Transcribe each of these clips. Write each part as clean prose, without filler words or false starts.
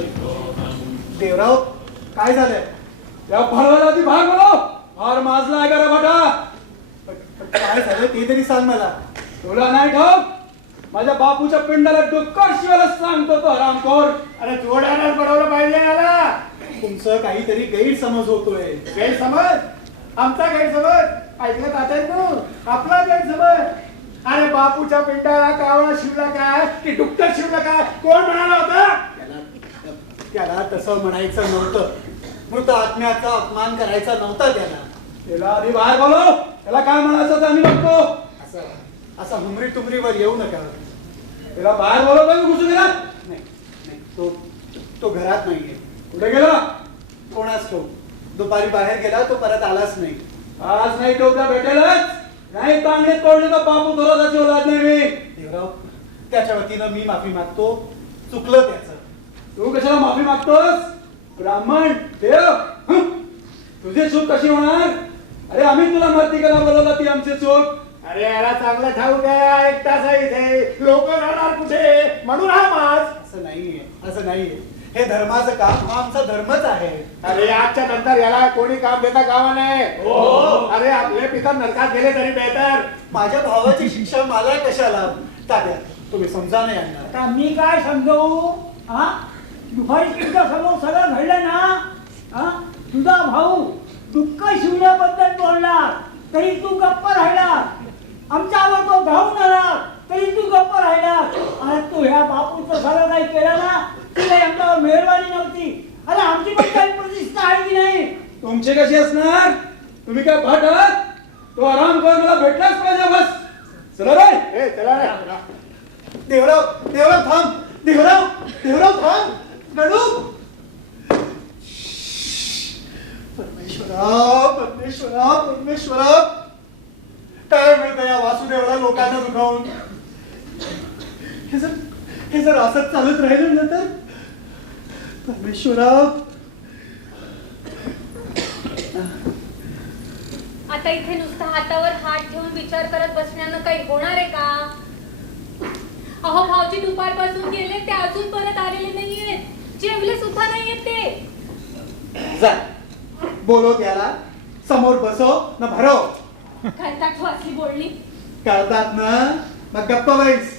देवराव काय झालंय? या फळाला ती भाग बोलो फार माजला आहे का रे भाटा? काय झालं ते तरी सांग मला. तुला नाही ठाऊक? माझ्या बापूच्या पिंडाला डुक्कर शिवायला सांगतो तो हरामखोर. अरे जोडायला बनवलं पाहिजे याला. तुमचं काहीतरी गैरसमज होतोय. गैरसमज? आमचा गैरसमज ऐकलं तात्या तू? आपला गैरसमज. अरे बापूच्या पिंडाला कावळा शिवला काय की डुक्कर शिवला काय कोण म्हणाला होता? त्याला तसं म्हणायचं नव्हतं. मृत आत्म्याचा अपमान करायचा नव्हता त्याला. त्याला आधी बाहेर बोलो. त्याला काय म्हणायचं ते आम्ही बघतो. असा हुमरी तुमरीवर येऊ नका. त्याला बाहेर बोलवतो मी घुसून गेला. नाही नाही, तो घरात नाहीये. कुठे गेला? कोणाच ठेव. दुपारी बाहेर गेला तो परत आलाच नाही. आज नाही तो उद्या भेटेलच. नाही तांगडीत पडले तर बापू थोराची ओलाद नाही मी. देवराव त्याच्या वतीनं मी माफी मागतो. चुकलं त्याचं. तू कशाला माफी मागतोस? ब्राह्मण देव हं? तुझी चूक कशी होणार? अरे आम्ही तुला मर्तिकेला बोलवलं ती आमची चूक. अरे याला चांगलं ठाऊक आहे. एक तास आहे इथे लोक राहणार कुठे म्हणून हा मास. असं नाहीये. असं नाहीये. हे धर्माचं काम हा आमचा धर्मच आहे. अरे आजच्या नंतर याला कोणी काम देता कामा नये. अरे आपले पिता नरकात गेले तरी बेहतर. माझ्या भावाची शिक्षा मला कशाला? तात्या तुम्ही समजा नाही आणणार. आता मी काय समजवू? हा दुपारी तुझ्या समोर सगळं घडलं ना. हा तुझा भाऊ दुःख शिवण्याबद्दल बोलला तरी तू गप्प राहिला. आमच्यावर तो धावून आला तरी तू गप्प राहिला. अरे तू ह्या बापूचं सगळं काही केलं ना तुला आमच्यावर मेहरबानी नव्हती. अरे आमची पण काही प्रतिष्ठा आहे की नाही? तुमची कशी असणार? तुम्ही काय भाट आहात? तो आराम कर मला भेटलाच पाहिजे बस. चला रे. ए चला रे. देवराव देवराव थांब. देवराव देवराव थांब. गडू परमेश्वरा परमेश्वरा परमेश्वरा काय मिळतं या वासुदेवला लोकांना दुखावून? हे जर असंच चालत राहिलं ना तर परमेश्वरा. आता इथे नुसतं हातावर हात ठेवून विचार करत बसण्यानं काही होणार आहे का? अहो भाऊजी दुपारपासून गेले ते अजून परत आलेले नाहीयेत. जेवले सुद्धा नाहीयेत ते. जा बोलो त्याला. समोर बसव न भरव. करतात हो असली बोलणी. कळतात ना मग गप्प बैस.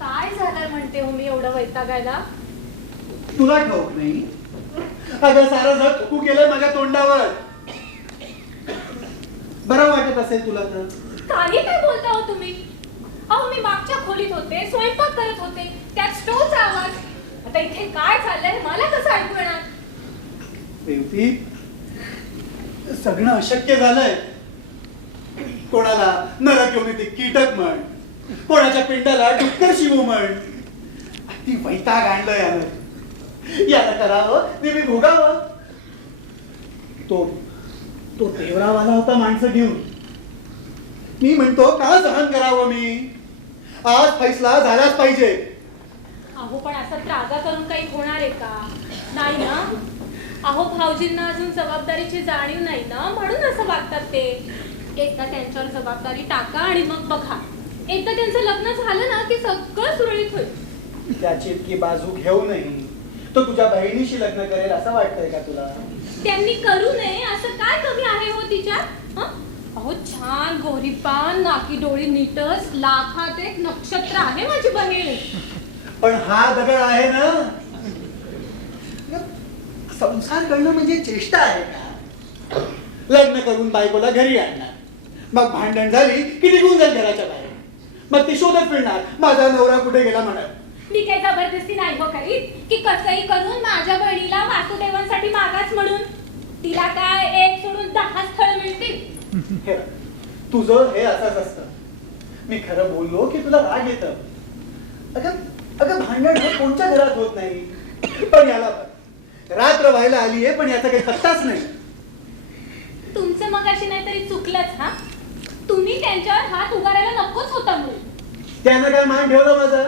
काय झालं म्हणते हो मी एवढं वैतागायला? तुला ठाऊक नाही? अगं सारं जग थुकू गेलंय माझ्या तोंडावर. बरं वाटत असेल तुला तर. काही काय बोलता हो तुम्ही? अहो मी मागच्या खोलीत होते स्वयंपाक करत होते त्यात स्टोव्हचा आवाज. आता इथे काय चाललंय मला कसं ऐकू येणार? रेवती सगळं अशक्य झालंय. कोणाला नरक येऊन येते कीटक म्हण. कोणाच्या पिंडाला डुक्कर शिवू म्हण. ती वैताग आणलं यानं करावं नेहमी भोगावं. तो देवराव आला होता माणसं घेऊन. मी म्हणतो का सहन करावं मी? आज फैसला झालाच पाहिजे. अहो पण असं त्रागा करून काही होणार आहे का? नाही ना. अहो भाऊजींना अजून जबाबदारीची जाणीव नाही ना म्हणून असं वागतात ते. एकदा त्यांच्यावर जबाबदारी टाका आणि मग बघा. एकदा त्यांचं लग्न झालं ना की सगळं सुरळीत होईल. त्याची इतकी बाजू घेऊ नये. तो तुझ्या बहिणीशी लग्न करेल असं वाटतंय का तुला? त्यांनी करू नये असं काय कमी आहे हो तिच्यात? अहो छान गोरीपान नाकी डोळी नीटस लाखात एक नक्षत्र आहे माझी बहीण. पण हा दगड आहे ना. संसार करणं म्हणजे चेष्टा आहे का? लग्न करून बायकोला घरी आणणार. मग भांडण झाली की निघून जाईल घराच्या बाहेर. मग ती शोधत फिरणार माझा नवरा कुठे गेला म्हणत. मी काही जबरदस्ती नाही हो करीत की कसंही करून माझ्या बहिणीला वासुदेवांसाठी मागास म्हणून. तिला काय एक सोडून 10 स्थळ मिळतील. तुझं हे असंच असतं. मी खरं बोललो की तुला राग येतं. अगं भांडण हे कोणत्या घरात होत नाही. पण याला रात्र व्हायला आलीये पण याचा काही पत्ताच नाही. तुमचं मगाशी नाही तरी चुकलंच. हा तुम्ही त्यांच्यावर हात उगारायला नकोच होता म्हणून. त्यानं काय मान ठेवलं माझा?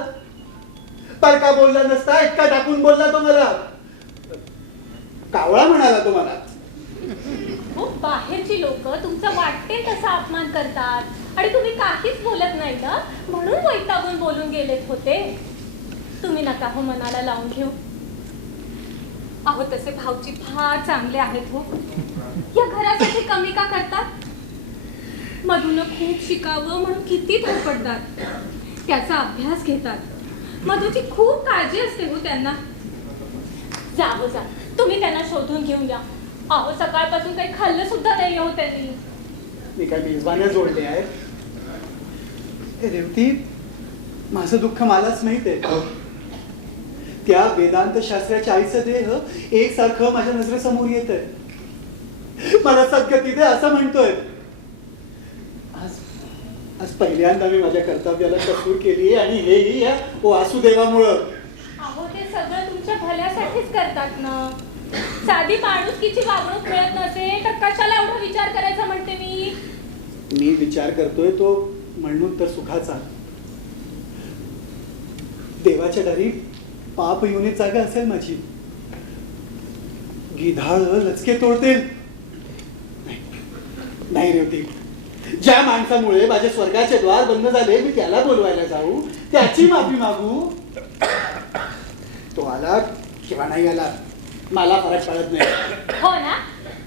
परका बोलला नसता इतका टाकून बोलला तो मला. कावळा म्हणाला तो मला. हो बाहेरची लोक तुमचं वाटते तसा अपमान करतात आणि तुम्ही काहीच बोलत नाही ना म्हणून वैतागून बोलून गेलेत होते. तुम्ही नका हो मनाला लावून घेऊ. अहो तसे भाऊजी फार चांगले आहेत हो. या घरासाठी कमी का करतात? मधून खूप शिकावं म्हणून किती धडपडतात, त्याचा अभ्यास घेतात. मधूची खूप काळजी असते हो त्यांना. जावं जा, तुम्ही त्यांना शोधून घेऊन या. अहो सकाळपासून काही खाल्लं सुद्धा नाही हो त्यांनी. मी काय मेजवान्या जोडले आहेत? हे रेवती, माझं दुःख मलाच माहित आहे. त्या वेदांत शास्त्राच्या आईचं देह एकसारखं माझ्या नजरेसमोर येत आहे. मला सद्गती दे असं म्हणतोय. आज पहिल्यांदा मी माझ्या कर्तव्याला कसूर केली आणि हेही या वासुदेवामुळं. अहो ते सगळं तुमच्या भल्यासाठीच करतात ना. साधी माणुसकीची वागणूक मिळत नसेल तर कशाला एवढा विचार करायचा म्हणते मी. मी विचार करतोय तो म्हणून तर सुखाचा. देवाच्या दारी पाप येऊन जागा असेल माझी. गिधाळ लचके तोडतील. नाही रेवती, ज्या माणसामुळे माझे स्वर्गाचे द्वार बंद झाले मी त्याला बोलवायला जाऊ, त्याची माफी मागू? तो आला किंवा नाही आला मला फरक पडत नाही. हो ना,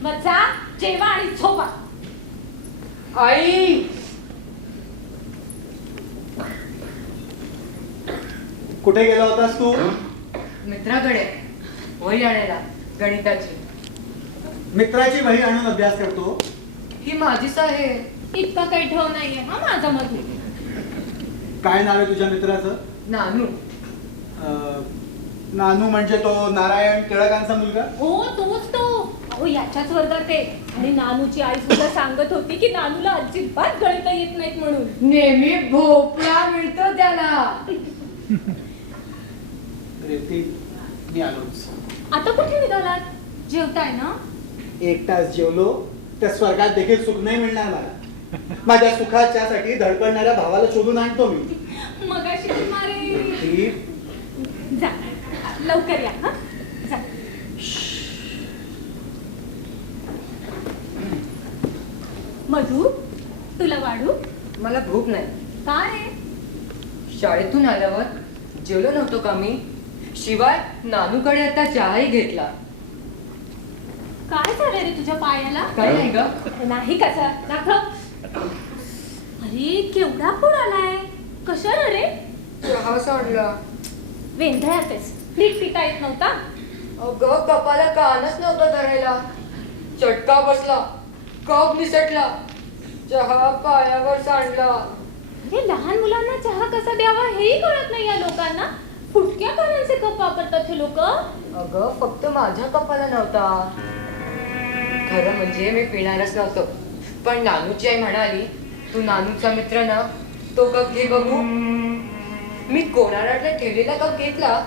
मग जा, जेवा आणि झोपा. आई, कुठे गेला होतास तू? मित्राकडे वही आणायला गणिताची. मित्राची वही आणून अभ्यास करतो? ही माझीच आहे. इतका काही ठेव नाहीये हा माझा मधू. काय नाव आहे तुझ्या मित्राचं? नानू. नानू म्हणजे तो नारायण टिळकांचा मुलगा? हो तोच तो. अहो याच्याच वर्गात आहे. आणि नानूची आई सुद्धा सांगत होती की नानूला अजिबात गणित येत नाहीत म्हणून. नेहमी भोपळा मिळतो त्याला. रेवती, मी आलोच. आता कुठे निघालात? जेवताय ना? एक तास जेवलो त्या स्वर्गात देखील सुख नाही मिळणार मला. माझ्या सुखाच्यासाठी धडपडणाऱ्या भावाला शोधून आणतो मी. मगाशी मारे. रेवती, जा लवकर या हा. जा. मधू, तुला वाढू? मला भूक नाही. का रे? शाळेतून आल्यावर जेवलो नव्हतो का मी? शिवाय नानूकडे आता चहाही घेतला. काय झालं रे तुझ्या पायाला? काय नाही ग? नाही कसा दाखव. अरे केवढा पूर आलाय. कशाला रे? चहा सोडला. वेंधळ्यातच नीट पिता येत नव्हता? अगं कपाला कानच नव्हता धरायला. चटका बसला, कप निसटला, चहा पायावर सांडला. अरे लहान मुलांना चहा कसा द्यावा हेही कळत नाही या लोकांना. फुटक्या पाण्याचे कप वापरतात हे लोक. अगं फक्त माझ्या कपाला नव्हता. खरं म्हणजे मी पिणारच नव्हतो, पण नानूची आई म्हणाली तू नानूचा मित्र ना, तो कप घे बघू. मी कोणाला ठेवलेला कप घेतला.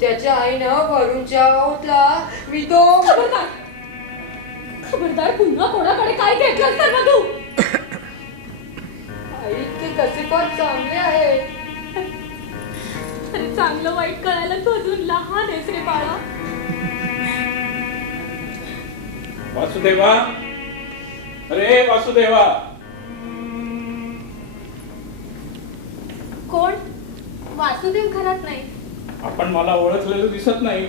त्याच्या आईनं वरून चहा ओतला. मी तो खबरदार, खबरदार पुन्हा कोणाकडे काय घेतलं तर मग तू. आई ते कसे पण चांगले आहे. अरे चांगलं वाईट कळायला तू अजून लहान आहेस रे बाळा. वासुदेवा, अरे वासुदेवा. कोण? वासुदेव घरात नाही. आपण मला ओळखलेलं दिसत नाही.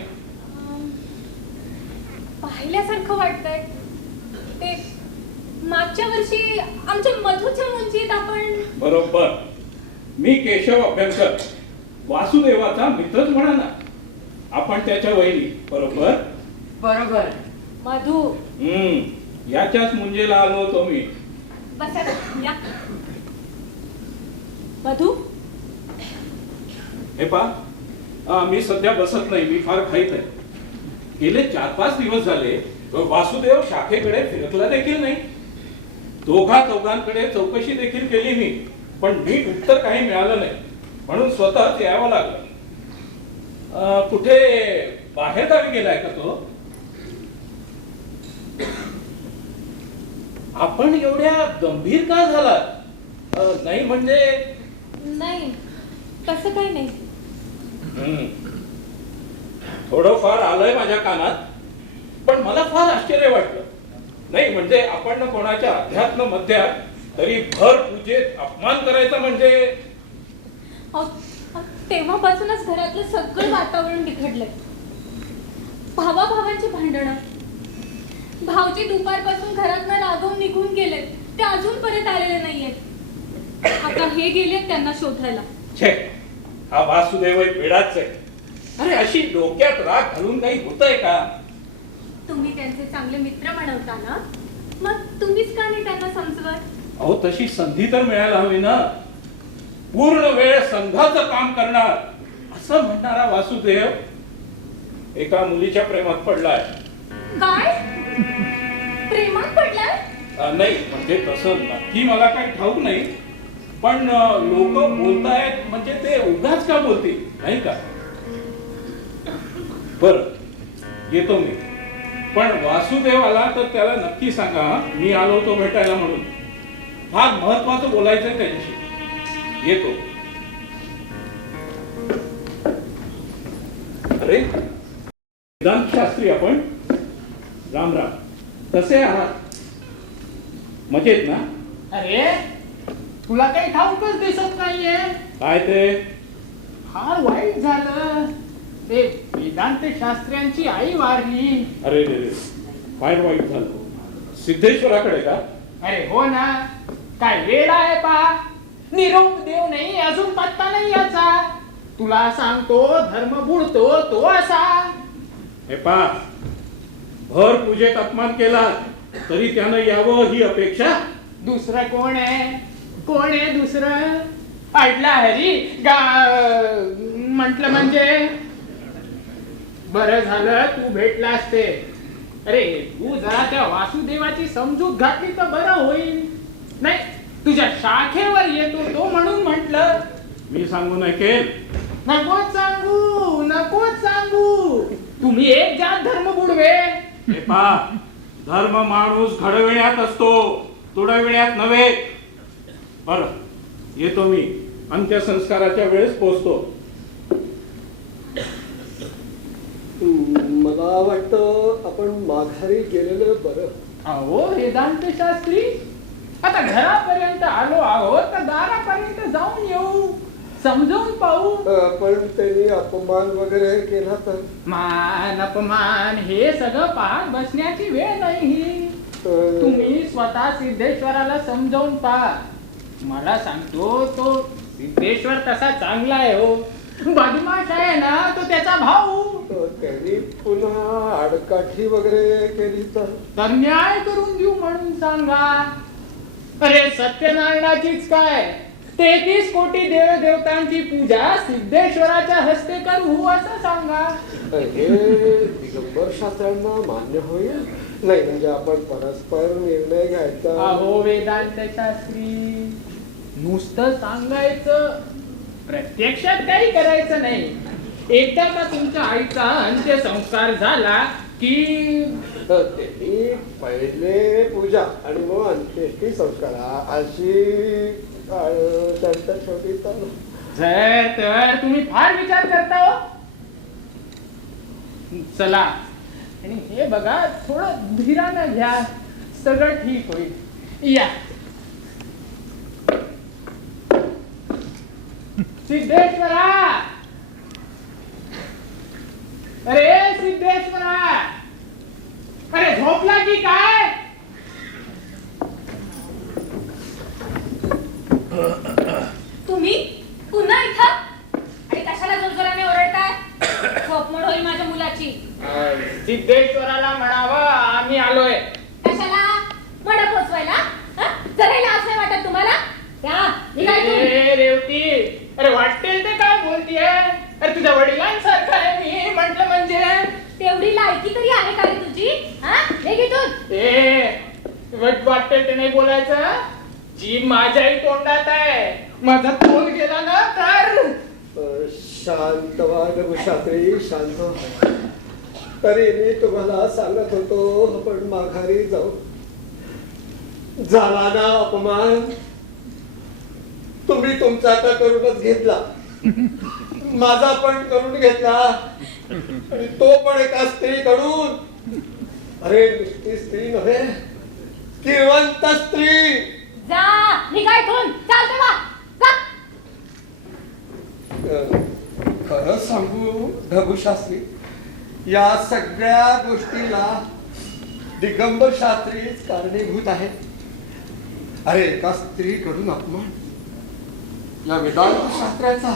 पाहिल्यासारखं वाटतंय. ते मागच्या वर्षी आमच्या मधूच्या मुंजीत आपण. बरोबर, मी केशव अभ्यंकर, वासुदेवाचा मित्रच म्हणा ना. आपण त्याच्या वहिनी, बरोबर? बरोबर. मधू. याच्याच मुंजेला आलो होतो मी. बसा या. मधू, हे पा, मी सध्या बसत नाही, मी फार घाईत आहे. गेले 4-5 दिवस झाले वासुदेव शाखेकडे फिरकला देखील नाही. दोघा चौघांकडे चौकशी देखील केली मी, पण नीट उत्तर काही मिळालं नाही, म्हणून स्वतःच यावं लागलं. कुठे बाहेर गावी गेलाय का तो? आपण एवढ्या गंभीर का झाला? नाही म्हणजे नाही तसं काही नाही. थोडंफार आलंय माझ्या कानात, पण मला फार आश्चर्य वाटलं. नाही म्हणजे आपण कोणाच्या अध्यात्म मध्यात तरी भर पूजेत अपमान करायचा म्हणजे. तेव्हापासूनच घरातलं सगळं वातावरण बिघडलंय. भावाभावांची भांडणं. भाऊजी दुपारपासून घरातनं रागवून निघून गेलेत, ते अजून परत आलेले नाहीयेत. आता हे गेलेत त्यांना शोधायला. छे, हा वासुदेव वेडाच आहे. अरे अशी डोक्यात राग घालून काही होतंय का? तुम्ही त्यांचे चांगले मित्र म्हणवता ना, मग तुम्हीच का नाही त्यांना समजवत? अहो तशी संधी तर मिळायला हवी ना. पूर्ण वेळ संघाचं काम करणार असं म्हणणारा वासुदेव एका मुलीच्या प्रेमात पडलाय. काय? प्रेमात पडलाय? नाही म्हणजे तसं नक्की मला काही ठाऊक नाही, पण लोक बोलतायत म्हणजे ते उगाच का बोलतील नाही का? बर येतो मी, पण वासुदेव आला तर त्याला नक्की सांगा मी आलो होतो भेटायला म्हणून. फार महत्वाचं बोलायचंय त्याच्याशी. येतो. अरे वेदांत शास्त्री आपण, राम राम. कसे आहात? मजेत ना? अरे तुला काही ठाऊकच दिसत नाहीये. काय ते? फार वाईट झालं. ते वेदांत शास्त्र्यांची आई वारली. अरे रे रे, फार वाईट झालं. सिद्धेश्वराकडे का? अरे हो ना. काय वेळ आहे पा. निरोप देव नाही, अजून पत्ता नाही याचा. तुला सांगतो धर्म बुडतो तो असा. हे पा, भर पूजेत अपमान केला तरी त्यानं यावं ही अपेक्षा. दुसरं कोण आहे? कोण आहे दुसरं? अडला हरी म्हटलं म्हणजे बरं झालं तू भेटला असते. अरे तू जरा त्या वासुदेवाची समजूत घातली तर बरं होईल. नाही तुझ्या शाखेवर येतो तो म्हणून म्हटलं. मी सांगू नाही केल. नकोच सांगू, नकोच सांगू. तुम्ही एक जात धर्म बुडवे. हे पा, धर्म माणूस घडविण्यात असतो, तुडविण्यात नव्हे. बर येतो मी. अंत्यसंस्काराच्या वेळेस पोहोचतो. मला वाटतं आपण माघारी गेलेलं बरं. अहो वेदांत शास्त्री, आता घरापर्यंत आलो आहोत तर दारापर्यंत जाऊन येऊ, समजावून पाहू. पण त्यांनी अपमान वगैरे केला तर? मान अपमान हे सगळं पाहत बसण्याची वेळ नाही. तुम्ही स्वतः सिद्धेश्वराला समजावून पहा. मला सांगतो तो सिद्धेश्वर तसा चांगला आहे हो. बदमाश आहे ना तो त्याचा भाऊ. त्यांनी पुन्हा आडकाठी वगैरे केली तर न्याय करून देऊ म्हणून सांगा. अरे सत्यनारायणाचीच काय 33 कोटी देव देवतांची पूजा सिद्धेश्वराच्या हस्ते करू असं सांगा. हे दिगंबर शास्त्रांना मान्य होईल? नाही म्हणजे आपण परस्पर निर्णय घ्यायचा. अहो वेदांत शास्त्री, नुसतं सांगायचं, प्रत्यक्षात काही करायचं नाही. एकदा का तुमच्या आईचा अंत्यसंस्कार झाला की त्यांनी पहिले पूजा आणि मग अंत्येष्टी संस्कार अशी त्यांच्या शेवटी तर तुम्ही फार विचार करता हो. चला आणि हे बघा थोडं धीरानं घ्या, सगळं ठीक होईल. या सिद्धेश्वरा, अरे सिद्धेश्वरा, अरे झोपला की काय? तुम्ही पुन्हा इथं आणि कशाला जोरजोराने ओरडताय? झोपमोड होईल माझ्या मुलाची. सिद्धेश्वराला म्हणावं आम्ही आलोय. कशाला? मडा पोचवायला? जरा लाज नाही वाटत तुम्हाला? रेवती, अरे वाटेल ते काय बोलतीये? अरे तुझ्या वडिलांसारखं आहे मी म्हटलं म्हणजे. तेवढी लायकी तरी आहे का रे तुझी? हे घेतून वाटेल ते नाही बोलायचं. जी माझ्याही तोंडात आहे. माझा तोंड गेला ना तर शांत व्हा शास्त्री, शांत व्हा. तरी मी तुम्हाला सांगत होतो आपण माघारी जाऊ. झाला ना अपमान? तुम्ही तुमचा आता करूनच घेतला, माझा पण करून घेतला आणि तो पण एका स्त्रीकडून. अरे नुसती स्त्री नव्हे, किवंत स्त्री. जा निघा इथून. चालते बा. खरं सांगू ढगू शास्त्री, या सगळ्या गोष्टीला दिगंबर शास्त्रीच कारणीभूत आहे. अरे एका स्त्रीकडून अपमान, या वेदांत शास्त्राचा.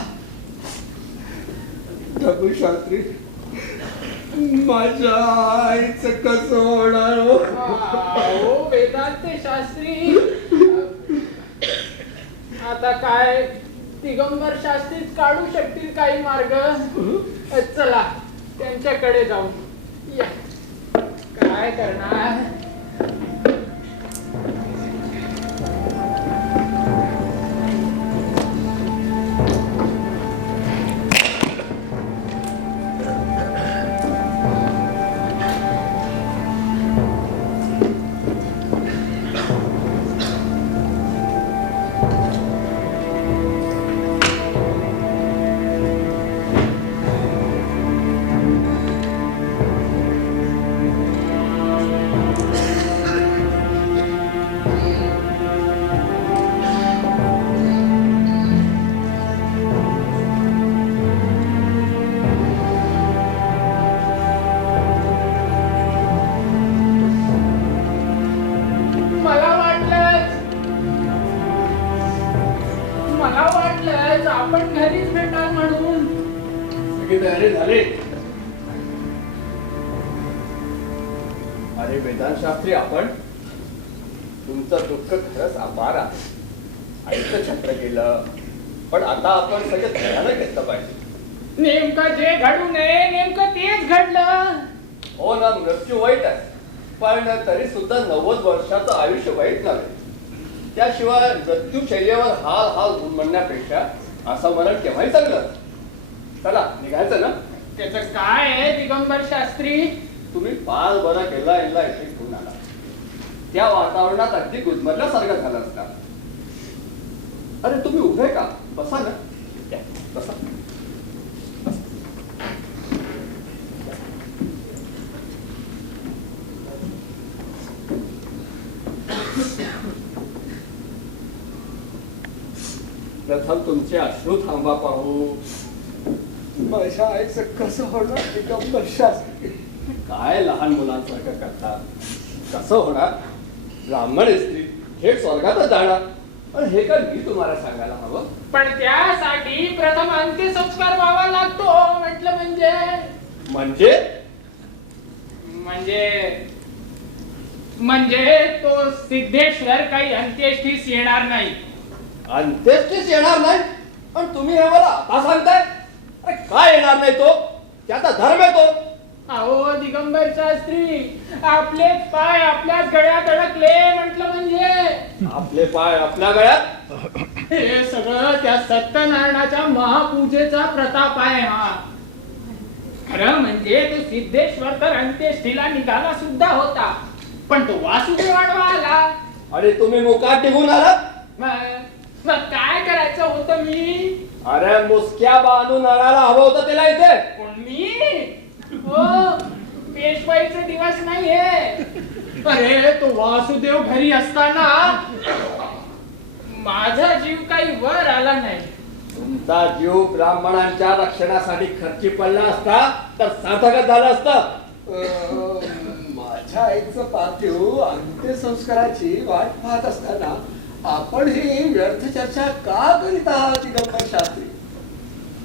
दिगंबर शास्त्री, माझ्या आईचं कसं होणार हो? अहो वेदांत शास्त्री, आता काय दिगंबर शास्त्रीच काढू शकतील काही मार्ग. चला त्यांच्याकडे जाऊ या. काय करणार. आपण घरीच भेटाल म्हणून. सगळी तयारी झाली. अरे वेदांत शास्त्री, आपण तुमचं दुःख खरंच अपार आहे. आईचं छत्र गेलं, पण आता आपण सगळं धैर्यानं घेतलं पाहिजे. नेमकं जे घडू नये नेमकं तेच घडलं. हो ना, मृत्यू वाईट आहे, पण तरी सुद्धा 90 वर्षाचं आयुष्य वाईट नव्हे. त्याशिवाय मृत्यूशय्येवर हाल हाल म्हणण्यापेक्षा असं मरण केव्हाही चांगलं. चला निघायचं ना. त्याचं काय आहे दिगंबर शास्त्री. तुम्ही फार बरा केला यांना इथे घेऊन आला. त्या वातावरणात अगदी गुदमरल्यासारखं झालं असणार. अरे तुम्ही उभे का? बसा ना. या, बसा. प्रथम तुमचे अश्रू थांबा पाहू. माझ्या आईचं कसं होणार दिगंबर शास्त्री? काय लहान मुलांसारखं करतात? कसं होणार? ब्राह्मण स्त्री थेट स्वर्गातच जाणार. पण हे काय मी तुम्हाला सांगायला हवं? पण त्यासाठी प्रथम अंत्यसंस्कार व्हावा लागतो. म्हटलं म्हणजे म्हणजे तो सिद्धेश्वर काही अंत्येष्टीस येणार नाही. अंत्येष्टीस येणार नाही? पण तुम्ही हे मला आता सांगताय? अरे काय येणार नाही तो? त्याचा धर्म आहे तो. अहो दिगंबर शास्त्री, आपलेच पाय आपल्याच गळ्यात अडकले म्हटलं म्हणजे. आपले पाय आपल्या गळ्यात? हे सगळं त्या सत्यनारायणाच्या महापूजेचा प्रताप आहे. हा खरं म्हणजे तो सिद्धेश्वर तर अंत्येष्टीला निघाला सुद्धा होता, पण तो वासुदेव आडवा आला. आणि तुम्ही मुकाट निघून आलात? मग काय करायचं होतं मी? अरे मुसक्या बांधून आणायला हवं होतं त्याला इथे. कोण मी? हो, पेशवाईचे दिवस नाहीये. अरे तो वासुदेव घरी असताना माझा जीव काही वर आला नाही. तुमचा जीव ब्राह्मणांच्या रक्षणासाठी खर्ची पडला असता तर सार्थकच झालं असतं. माझ्या आईचं पार्थिव अंत्यसंस्काराची वाट पाहत असताना आपण ही व्यर्थ चर्चा का करीत आहात दिगंबर शास्त्री?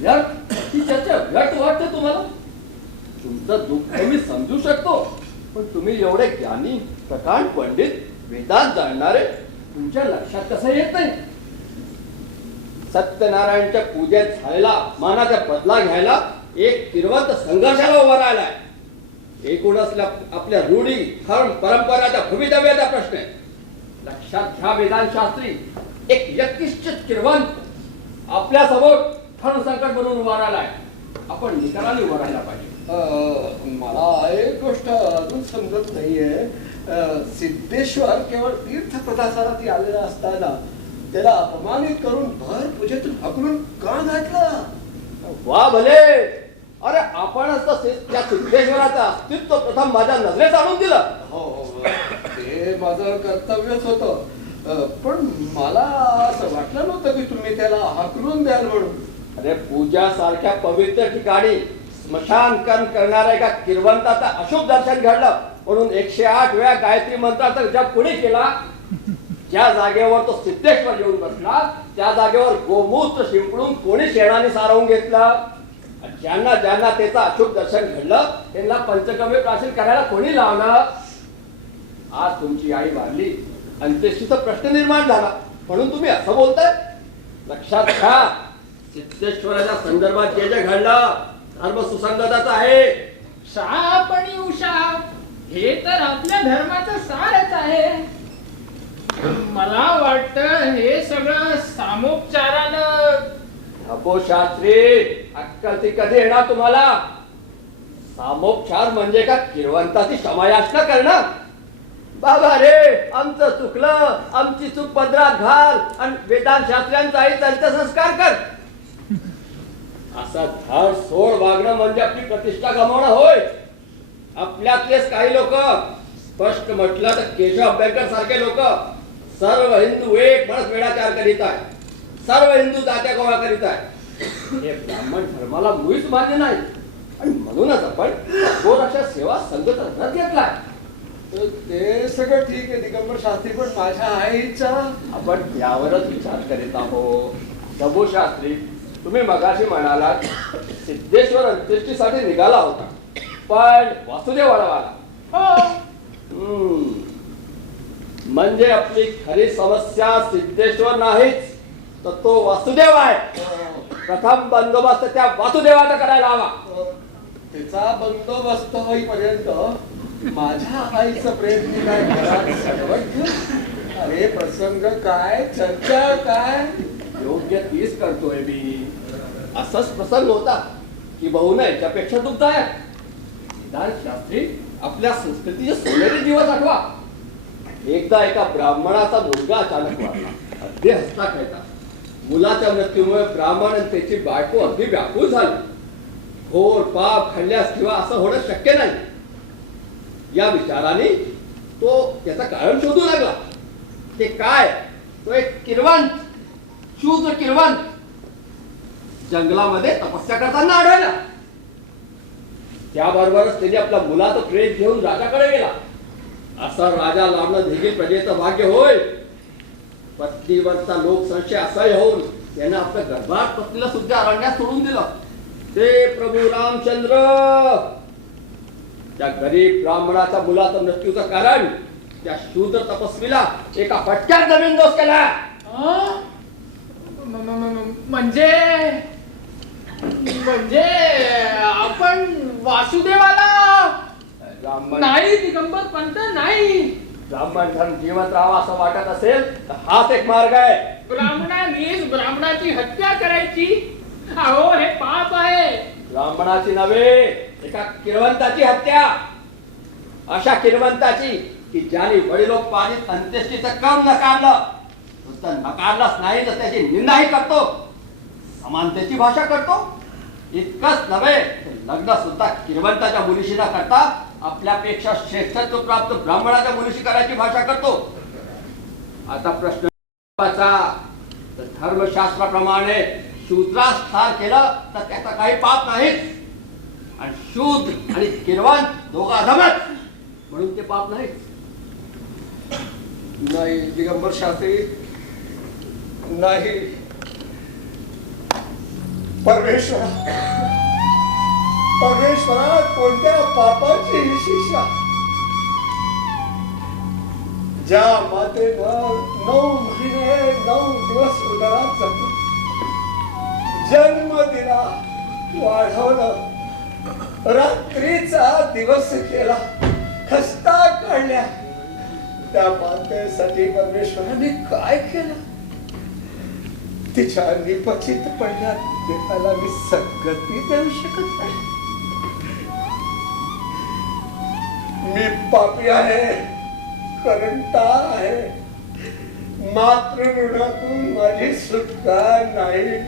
व्यर्थ? ही चर्चा व्यर्थ वाटते तुम्हाला? तुमचं दुःख मी समजू शकतो, पण तुम्ही एवढे ज्ञानी, प्रकांड पंडित, वेदांत जाणणारे, तुमच्या लक्षात कसं येत नाही? सत्यनारायणच्या पूजेत झालेला मानाचा बदला घ्यायला एक तिरवंत संघर्षाला उभा राहिलाय. एकूणच आपल्या रूढी, धर्म, परंपराचा भूमिदव्याचा प्रश्न आहे. लक्षात घ्या वेदांत शास्त्री, एक यत्किश्चित किरवंत आपल्या समोर धर्म संकट म्हणून उभा राहिलाय. आपण निकालाने उभा राहायला पाहिजे. मला एक गोष्ट अजून समजत नाहीये. सिद्धेश्वर केवळ तीर्थ प्रदासाला आलेला असताना त्याला अपमानित करून भर पूजेतून हकलून का घातलं? वा भले. अरे आपणच तर त्या सिद्धेश्वराचं अस्तित्व प्रथम माझ्या नजरेत आणून दिलं. हो, ते माझं कर्तव्यच होतं, पण मला असं वाटलं नव्हतं की तुम्ही त्याला हकलून द्याल म्हणून. अरे पूजा सारख्या पवित्र ठिकाणी स्मशानकरण करणाऱ्या एका किरवंताचं अशुभ दर्शन घडलं म्हणून 108 वेळा गायत्री मंत्राचा जप कोणी केला? ज्या जागेवर तो सिद्धेश्वर येऊन बसला त्या जागेवर गोमूत्र शिंपडून कोणी शेणाने सारवून घेतलं? ज्यांना ज्यांना त्याचं अशुभ दर्शन घडलं त्यांना पंचगव्य प्राशन करायला कोणी लावलं? आज तुमची आई वारली अंत्येष्टीचा प्रश्न निर्माण झाला म्हणून तुम्ही असं बोलताय? लक्षात घ्या, सिद्धेश्वराच्या संदर्भात जे जे घडलं धर्म सुसंगतच आहे. शाप आणि उषा हे तर आपल्या धर्माचं सारच आहे. मला वाटतं हे सगळं सामोपचारानं. अबो शास्त्री, अक्कल ती कधी येणार तुम्हाला? सामोपचार म्हणजे का किरवंताची क्षमायाचना करणं? बाबा रे, आमचं चुकलं, आमची चूक पदरात घाल आणि वेदांत शास्त्र्यांचाही अंत्यसंस्कार कर असा धाड सोड वागणं म्हणजे आपली प्रतिष्ठा गमावणं होय. आपल्यातलेच काही लोक, स्पष्ट म्हटलं तर केशव अभ्यंकर सारखे लोक सर्व हिंदू एक म्हणत वेळाचार करीत आहे, सर्व हिंदू जात्या गोळा करीत आहे. हे ब्राह्मण धर्माला मुळीच मान्य नाही आणि म्हणूनच आपण गोरक्षा सेवा संघ रथ घेतलाय. ते सगळं ठीक आहे दिगंबर शास्त्री, पण माझ्या आईचा आपण त्यावरच विचार करीत आहोत. दबू शास्त्री, तुम्ही मगाशी म्हणालात सिद्धेश्वर अंत्येष्टीसाठी निघाला होता पण वासुदेव वाढवाला. म्हणजे आपली खरी समस्या सिद्धेश्वर नाहीच तर तो वासुदेव आहे. प्रथम बंदोबस्त त्या वासुदेवाचा करायला हवा. त्याचा बंदोबस्त होईपर्यंत माझ्या आईचं प्रेम मी काय घरात सडवट? अरे प्रसंग काय, चर्चा काय? योग्य तीच करतोय मी. असाच प्रसंग होता की बहु ना याच्यापेक्षा दुःख आहे. शास्त्री, आपल्या संस्कृतीचे सोनेरी दिवस आठवा. एकदा एका ब्राह्मणाचा मुलगा अचानक वारला, अगदी हसता खेळता. मुलाच्या मृत्यूमुळे ब्राह्मण आणि त्याची बायको अगदी व्याकुळ झाली. घोर पाप घडल्यास किंवा असं होणं शक्य नाही या विचाराने तो त्याचं कारण शोधू लागला. ते काय? तो एक किरवंत, शूद्र किरवंत जंगलामध्ये तपस्या करताना आढळला. त्याबरोबरच त्याने आपल्या मुलाचं प्रेत घेऊन राजाकडे गेला. असा राजा लाभणं देखील प्रजेचं भाग्य होय. पत्नीवरचा लोकसंशय असह्य होऊन त्यानं आपल्या गर्भात पत्नीला सुद्धा अरण्यात सोडून दिलं. ते प्रभू रामचंद्र, त्या गरीब ब्राह्मणाच्या मुलाचं मृत्यूचं कारण त्या शूद्र तपस्वीला एका फटक्यात जमीन दोष केला. म्हणजे म्हणजे आपण वासुदेवाला नाही दिगंबर पंत नाही. ब्राह्मण धर्म जिवंत राहावा असं वाटत असेल तर हाच एक मार्ग आहे. ब्राह्मणानेच ब्राह्मणाची हत्या करायची? अहो हे पाप आहे. ब्राह्मणाची नव्हे, एका किरवंताची हत्या. अशा किरवंताची की ज्याने वडिलोपार्जित अंत्येष्टीचं काम नकारलं, नुसतं नकारलंच नाही तर त्याची निंदाही करतो, समानतेची भाषा करतो. इतकंच नव्हे, लग्न सुद्धा किरवंताच्या मुलीशी न करता आपल्यापेक्षा श्रेष्ठत्व प्राप्त ब्राह्मणाच्या मुलीशी करायची भाषा करतो. आता प्रश्न तर धर्मशास्त्राप्रमाणे शूद्रास ठार केलं तर त्याचा काही पाप नाहीच आणि शूद्र आणि किरवंत दोघा अधमच म्हणून ते पाप नाहीच. नाही दिगंबर शास्त्री, नाही. परमेश्वरा, परमेश्वरा, कोणत्या पापाची ही शिक्षा? ज्या मातेनं 9 महिने 9 दिवस उदरात जपलं, जन्म दिला, वाढवलं, रात्रीचा दिवस केला, खस्ता काढल्या, त्या मातेसाठी परमेश्वराने काय केलं? तिच्या निपचित पडल्या देहाला मी सद्गती देऊ शकत नाही. मी पापी आहे, करंटा आहे, मातृऋणातून माझी सुटका नाही.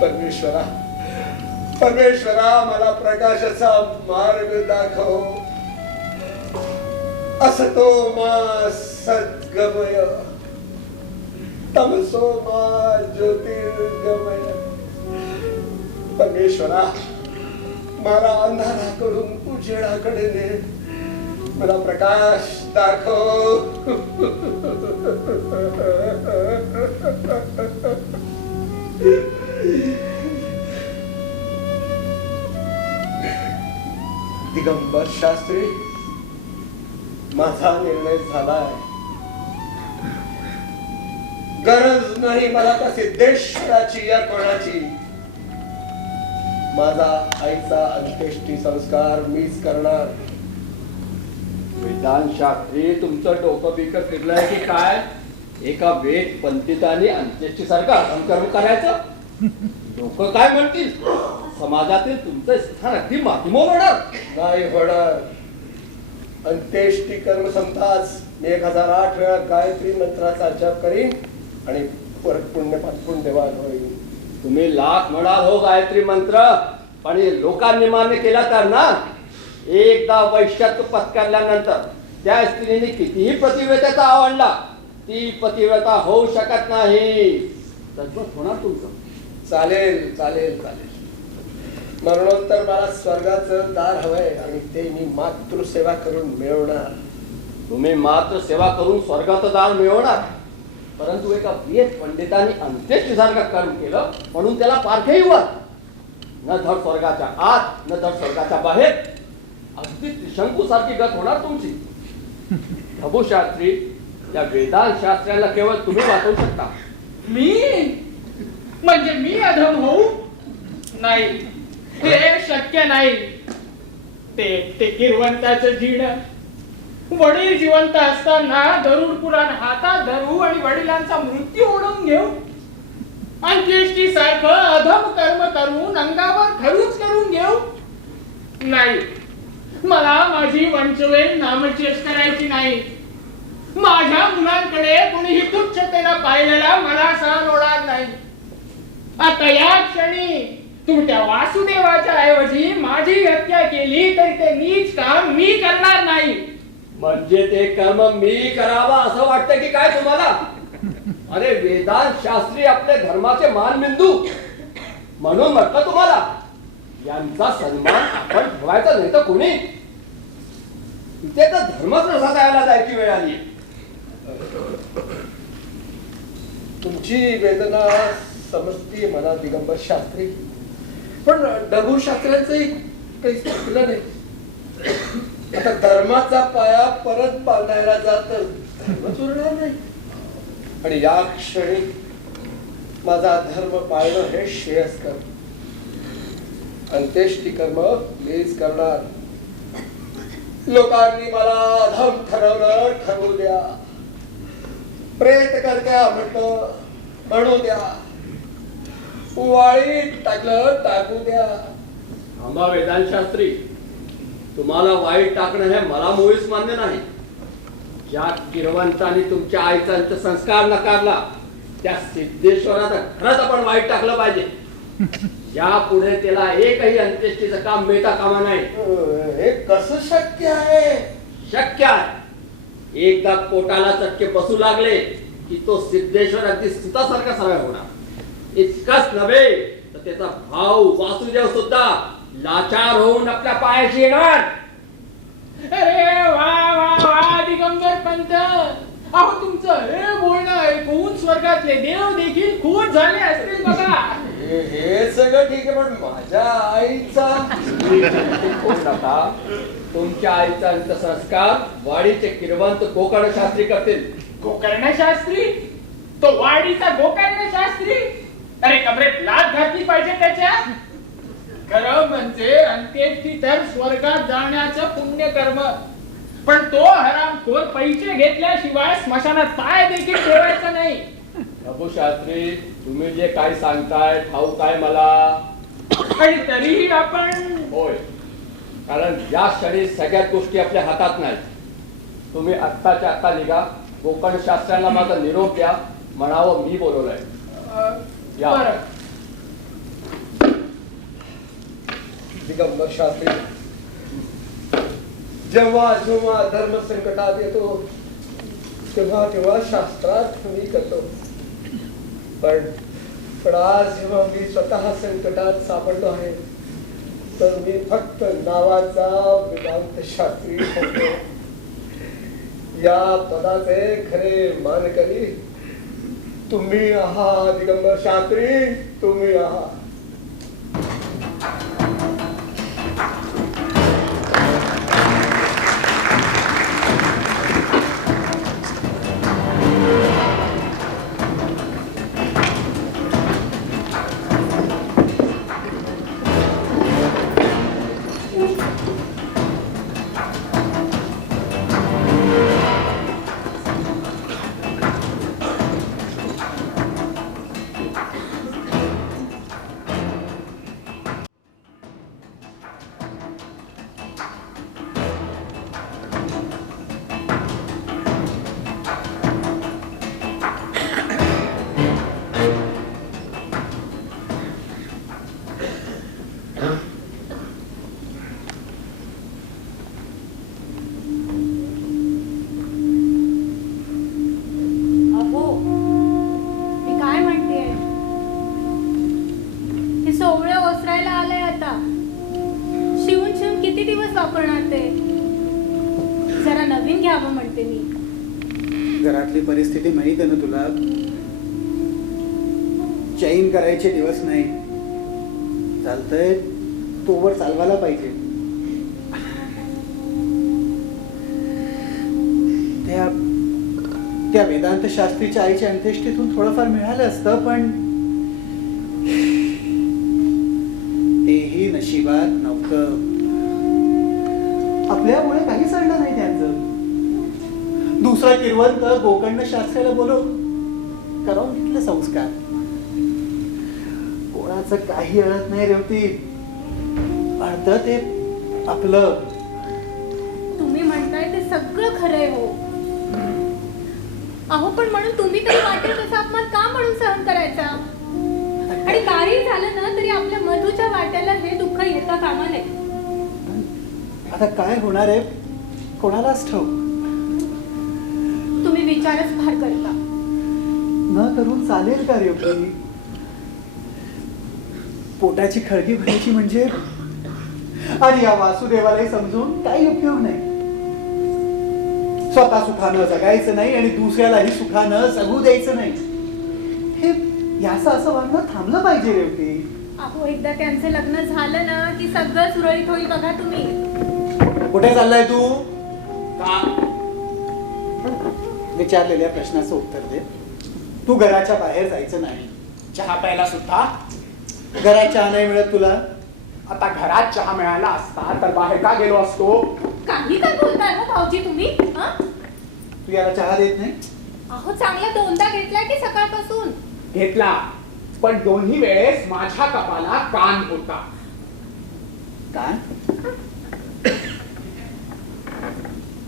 परमेश्वरा, परमेश्वरा, मला प्रकाशाचा मार्ग दाखव. असतो मा सद्गमय, तमसो मा ज्योतिर्गमय. परमेश्वरा, मला अंधाराकडून उजेडाकडे ने, मला प्रकाश दाखव. दिगंबर शास्त्री, माझा निर्णय झालाय. गरज नाही मला त्या सिद्धेश्वराची या कोणाची. माझा आईचा अंत्येष्टी संस्कार मीच करणार. वेदांत शास्त्री, तुमचं डोकं बिकं फिरलंय की काय? एका वेद पंडितांनी अंत्येष्टी सारखा कर्म करायचं? लोक काय म्हणतील? समाजातील तुमचं स्थान अगदी मातीमोल होणार. नाही होणार. अंत्येष्टी कर्म संपताच मी 1008 वेळा गायत्री मंत्राचा जप करीन आणि परत पुण्य पाठवून देवाण होईल. तुम्ही लाख म्हणाल हो गायत्री मंत्र, पण हे लोकांनी मान्य केला तर ना, एकदा वैश्यात्व पत्करल्यानंतर त्या स्त्रीने कितीही पतिव्रतेचा आवडला, ती पतिव्रता होऊ शकत नाही. तद्वत होणार तुमचं. चालेल चालेल चालेल. मरणोत्तर मला स्वर्गाचं दार हवंय आणि ते मी मातृसेवा करून मिळवणार. तुम्ही मात्र सेवा करून स्वर्गाचं दार मिळवणार, परंतु एका वेद पंडितांनी अंत्येष्टी सारखा कर्म केलं म्हणून त्याला पारखेही वर. न धड स्वर्गाच्या आत न धड स्वर्गाच्या बाहेर. अगदी त्रिशंकू सारखी गत होणार तुमची. प्रभू शास्त्री, त्या वेदांत शास्त्राला केवळ तुम्ही वाचवू शकता. मी म्हणजे मी अधम होऊ? नाही, हे शक्य नाही. ते किरवंताचं जीण वडील जिवंत असताना गरुड पुराण हातात धरू आणि वडिलांचा मृत्यू ओढून घेऊ. अंत्येष्टी सारखं अधम कर्म करून अंगावर खरूच करून घेऊ? नाही, मला माझी वंशवेल नामचेष्ट करायची नाही. माझ्या मुलांकडे कुणीही तुच्छतेनं पाहिलेला मला सहन होणार नाही. आता या क्षणी तुम्ही त्या वासुदेवाच्या ऐवजी माझी हत्या केली तरी ते नीच काम मी करणार नाही. म्हणजे ते कर्म मी करावा असं वाटतं की काय तुम्हाला? अरे वेदांत शास्त्री आपले धर्माचे मानबिंदू म्हणून म्हटलं तुम्हाला. यांचा सन्मान आपण ठेवायचा नाही तर कोणी. इथे तर धर्मच रसा द्यायला जायची वेळ आली. तुमची वेदना समजती मला दिगंबर शास्त्री, पण डबू शास्त्रांचंही काही चुकलं नाही. आता धर्माचा पाया परत बांधायला जात धर्मच उरणार नाही. आणि या क्षणी माझा धर्म पाळणं हे श्रेयस्कर. अंत्येष्टी कर्म मीच करणार. लोकांनी मला अधम ठरवलं ठरवू द्या, प्रेत करत्या म्हटलं म्हणू द्या, वाळीत टाकलं टाकू द्या. आम्हा वेदांत शास्त्री, तुम्हाला वाईट टाकणं हे मला मुळीच मान्य नाही. ज्या किरवंतांनी तुमच्या आईचा संस्कार नकारला त्या सिद्धेश्वराचा खरंच आपण वाईट टाकलं पाहिजे. यापुढे त्याला एकही अंत्येष्टीचं काम मिळता कामा नाही. हे कसं शक्य आहे? शक्य आहे. एकदा पोटाला चटके बसू लागले की तो सिद्धेश्वर अगदी सुतासारखा सरळ होणार. इतकंच नव्हे तर त्याचा भाऊ वासुदेव सुद्धा लाचार होऊन आपल्या पायाशी येणार. अरे वा वा वा दिगंबर पंत, अहो तुमचं हे बोलणं ऐकून स्वर्गातले देव देखील खुश झाले असतील बघा. हे सगळं ठीक आहे, पण माझ्या आईचा नका. तुमच्या आईचा अंत्यसंस्कार वाडीचे किरवंत गोकर्ण शास्त्री करतील. गोकर्ण शास्त्री? तो वाडीचा गोकर्ण शास्त्री? अरे कमरेत लाथ घातली पाहिजे त्याच्या. खरं म्हणजे अंत्येष्टी तर स्वर्गात जाण्याचं पुण्य कर्म, पण तो हरामखोर पैसे घेतल्याशिवाय स्मशानात पाय देखील ठेवायचा नाही. प्रभू शास्त्री, तुम्ही जे काही सांगताय ठाऊक आहे मला. आणि तरीही आपण होय, कारण या क्षणी सगळ्याच गोष्टी आपल्या हातात नाही. तुम्ही आत्ताच्या आत्ता निघा. गोकर्ण शास्त्रांना माझा निरोप द्या. म्हणावं मी बोलवलंय. या. बरं. दिगंबर शास्त्री, जेव्हा जेव्हा धर्म संकटात येतो तेव्हा तेव्हा शास्त्रात मी करतो, पण पण आज जेव्हा मी स्वतः संकटात सापडलो आहे तर मी फक्त नावाचा वेदांत शास्त्री होतो. या पदाचे खरे मानकरी तुम्ही आहात दिगंबर शास्त्री, तुम्ही आहात. अहो मी काय म्हणतेय, हे सोवळं ओसरायला आलंय आता. शिवून शिवून किती दिवस वापरणार ते? जरा नवीन घ्यावं म्हणते मी. घरातली परिस्थिती माहित आहे ना तुला. चैन करायचे दिवस नाही. चालतंय तोवर चालवायला पाहिजे. त्या त्या वेदांत शास्त्रीच्या आईच्या अंत्येष्टीतून थोडंफार मिळालं असतं, पण तेही नशिबात नव्हतं. आपल्यामुळे काही चाललं नाही त्यांचं. दुसरा किरवंत गोकर्ण शास्त्रीला बोलव, करावून घेतले संस्कार. कोणाचं काही अळत नाही रेवती. अर्ध ते आपलं. तुम्ही म्हणताय ते सगळं खरंय हो. अहो पण म्हणून तुम्ही तरी वाटेल तसा अपमान का म्हणून सहन करायचा? आणि काही झालं ना तरी आपल्या मधूच्या वाट्याला हे दुःख येता कामा नये. आता काय होणार आहे कोणालाच ठाऊक. तुम्ही विचारच फार करता. न करून चालेल का रेवती? पोटाची खळगी भरायची म्हणजे, आणि या वासुदेवालाही समजून काही उपयोग नाही. स्वतः सुखानं जगायचं नाही आणि दुसऱ्यालाही सुखानं जगू द्यायचं नाही. हे याचं असं वागणं थांबलं पाहिजे रेवती. अहो एकदा त्यांचं लग्न झालं ना की सगळं सुरळीत होईल बघा तुम्ही. कुठे चाललाय तू? का? विचारलेल्या प्रश्नाचं उत्तर दे. तू घराच्या बाहेर जायचं नाही. चहा प्यायला सुद्धा घरात चहा नाही मिळत तुला? आता घरात चहा मिळाला असता तर बाहेर का गेलो असतो? काही काय बोलताय हो भाऊजी तुम्ही? हं? तू याला चहा देत नाही? अहो चांगला दोनदा घेतलाय की सकाळपासून? घेतला, पण दोन्ही वेळेस माझ्या कपाला कान होता. काय?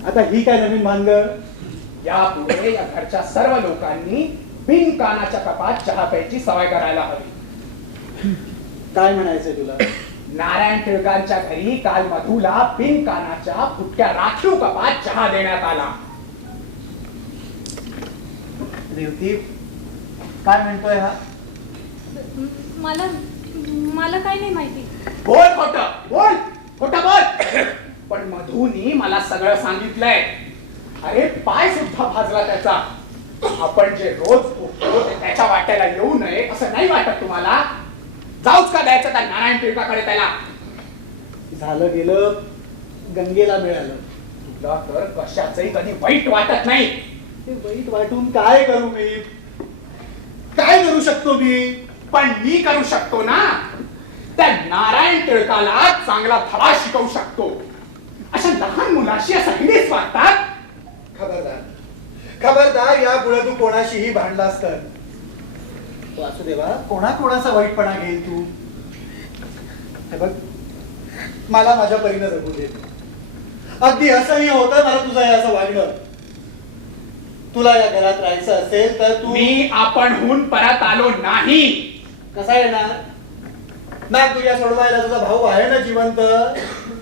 आता ही काय नवीन भानगड? यापुढे या घरच्या सर्व लोकांनी बिन कानाच्या कपात चहा प्यायची सवय करायला हवी. काय म्हणायचंय तुला? नारायण टिळकांच्या घरी काल मधूला बिन कानाच्या फुटक्या राखीव कपात चहा देण्यात आला. रेवती काय म्हणतोय हा? मला काय नाही माहिती. बोल खोटं, बोल खोटं बोल. पण मधूनी मला सगळं सांगितलंय. अरे पाय सुद्धा भाजला त्याचा. आपण जे रोज भोगतो ते त्याच्या वाट्याला येऊ नये असं नाही वाटत तुम्हाला? जाऊच का द्यायचं त्या नारायण टिळकाकडे त्याला? झालं गेलं गंगेला मिळालं. तुला तर कशाचंही कधी वाईट वाटत नाही. ते वाईट वाटून काय करू मी? काय करू शकतो मी? पण मी करू शकतो ना. त्या नारायण टिळकाला चांगला धडा शिकवू शकतो. अशा लहान मुलाशी असं हिणीच वागतात. खबरदार खबरदार, या पुढे तू कोणाशीही भांडलास तर. वासुदेवा कोणाचा वाईटपणा घेईल तू? हे बघ, मला माझ्या परीनं जगू दे. अगदी असंही होतं मला तुझं हे असं वागणं. तुला या घरात राहायचं असेल तर तू. मी आपणहून परत आलो नाही. कसा येणार? ना तुझ्या सोडवायला तुझा भाऊ आहे ना जिवंत.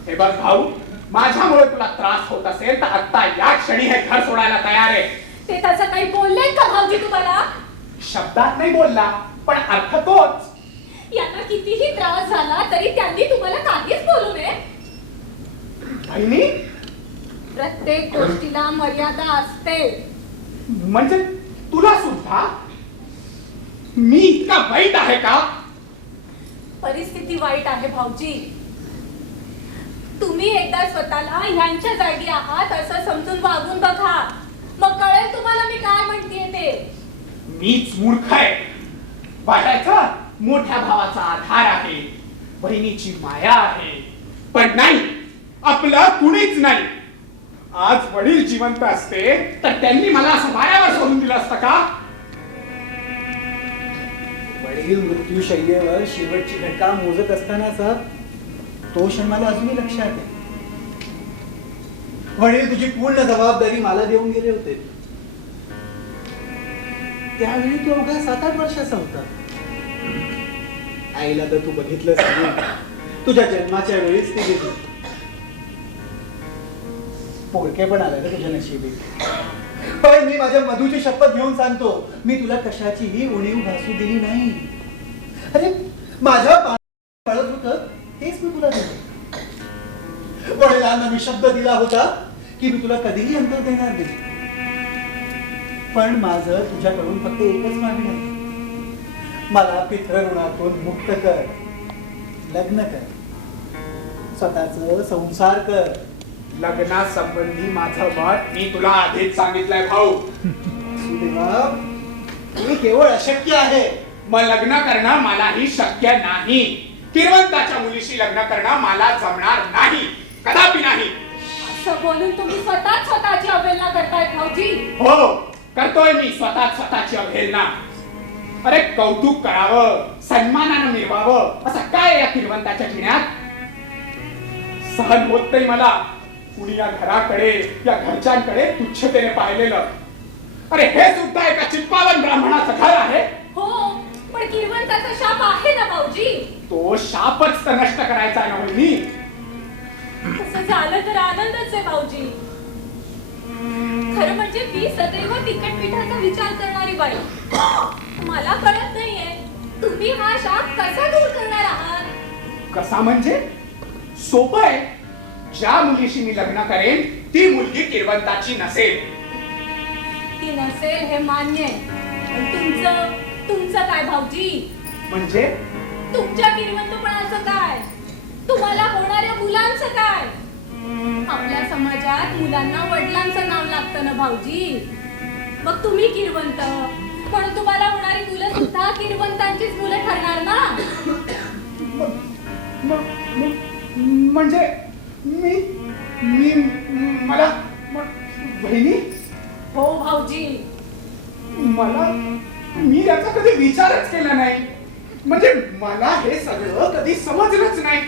हे बघ भाऊ, माझ्यामुळे तुला त्रास होत असेल तर आता या क्षणी हे घर सोडायला तयार आहे. ते तसं काही बोलले का भाऊजी तुम्हाला? शब्दात नाही बोलला पण अर्थ तोच. यांना कितीही त्रास झाला तरी त्यांनी तुम्हाला काहीच बोलू नये. बहिणी प्रत्येक गोष्टीला मर्यादा असते. म्हणजे तुला सुद्धा मी इतका वाईट आहे का? परिस्थिती वाईट आहे भाऊजी. तुम्ही एकदा स्वतःला ह्यांच्या जागी आहात असं समजून वागून बघा, मग कळेल तुम्हाला मी काय म्हणतेय ते. मीच मूर्ख आहे. वाटायचा मोठ्या भावाचा आधार आहे, बहिणीची माया आहे, पण नाही, आपलं कुणीच नाही. आज वडील जिवंत असते तर त्यांनी मला असं वाऱ्यावर सोडून दिलं असतं का? वडील मृत्यूशय्येवर शेवटची घटका मोजत असतानाचा तो क्षण मला अजूनही लक्षात आहे. वडील तुझी पूर्ण जबाबदारी मला देऊन गेले होते. त्यावेळी तू अवघा 7-8 वर्षाचा होता. आईला तर तू बघितलंस नाही. तुझ्या जन्माच्या वेळीच ती गेली. पोरके पण आलं ना तुझ्या नशिबी. पण मी माझ्या मधूची शपथ घेऊन सांगतो, मी तुला कशाचीही उणीव भासू दिली नाही. अरे माझ्या कळत होत तेच मी तुला दिलं. वडिलांना मी शब्द दिला होता की मी तुला कधीही अंतर देणार नाही. पण माझं तुझ्याकडून फक्त एकच मागणं आहे, मला पितृ ऋणातून मुक्त कर, लग्न कर, स्वतःच संसार कर. लग्नासंबंधी माझं मत मी तुला आधीच सांगितलंय भाऊ. सुदैवा, हे केवळ अशक्य आहे. मग लग्न करणं मलाही शक्य नाही. किरवंताच्या मुलीशी लग्न करणं मला जमणार नाही, कदापि नाही. असं बोलून तुम्ही स्वतःची अवहेलना करताय भाऊजी. हो, करतोय मी स्वतःची अवहेलना. अरे कौतुक करावं, सन्मानानं मिरवावं असं काय या किरवंताच्या जिण्यात? सहन होत नाही मला कुणी या घराकडे, या घरच्यांकडे तुच्छतेने पाहिलेलं. अरे हे सुद्धा एका चित्पावन ब्राह्मणाचं घर आहे. हो, पण किरवंताचा शाप आहे ना भाऊजी. तो शापच तर नष्ट करायचा ना मी. तसं झालं तर आनंदच आहे भाऊजी. खरं म्हणजे मी सदैव तिखट पिठाचा विचार करणारी बाई. मला कळत नाहीये तुम्ही हा शाप कसा दूर करणार आहात. कसा म्हणजे? सोपं आहे. ज्या मुलीशी मी लग्न करेन ती मुलगी किरवंताची नसेल. ती नसेल हे मान्य आहे, पण तुमचं काय भाऊजी? म्हणजे तुमच्या किरवंतपणाचं काय? तुम्हाला होणाऱ्या मुलांचं काय? आपल्या समाजात मुलांना वडिलांचं नाव लागतं ना भाऊजी. मग तुम्ही किरवंत म्हणून तुम्हाला होणारी मुलं सुद्धा किरवंतांचीच मुलं ठरणार ना. म्हणजे मला बहिणी. हो भाऊजी, मी याचा कधी विचारच केला नाही. म्हणजे मला हे सगळं कधी समजलंच नाही.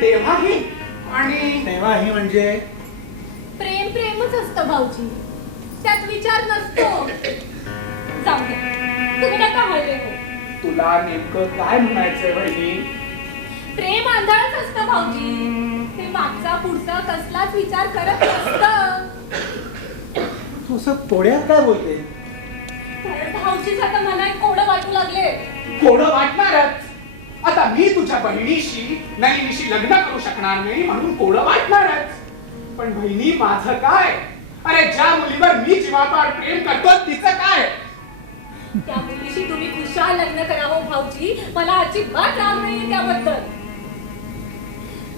तेव्हाही म्हणजे प्रेमच असतं भाऊजी, त्यात विचार नसतो. जाऊ दे, तुम्ही नका हळवे हो. तुला नेमकं काय म्हणायचंय बहिणी? प्रेम आंधळच असतं भाऊजी. ते मागचा पुढचा कसलाच विचार करत नसतं. तू असं कोड्यात काय बोलते? कारण भाऊजीच आता मनात कोडं वाटू लागले. कोडं वाटणारच. आता मी तुझ्या बहिणीशी नलिनीशी लग्न करू शकणार नाही म्हणून कोडं वाटणारच. पण बहिणी माझं काय? अरे ज्या मुलीवर मी जीवापाड प्रेम करतो तिचं काय? त्या मुलीशी तुम्ही खुशाल लग्न करावं भाऊजी, मला अजिबात राग नाहीये त्याबद्दल.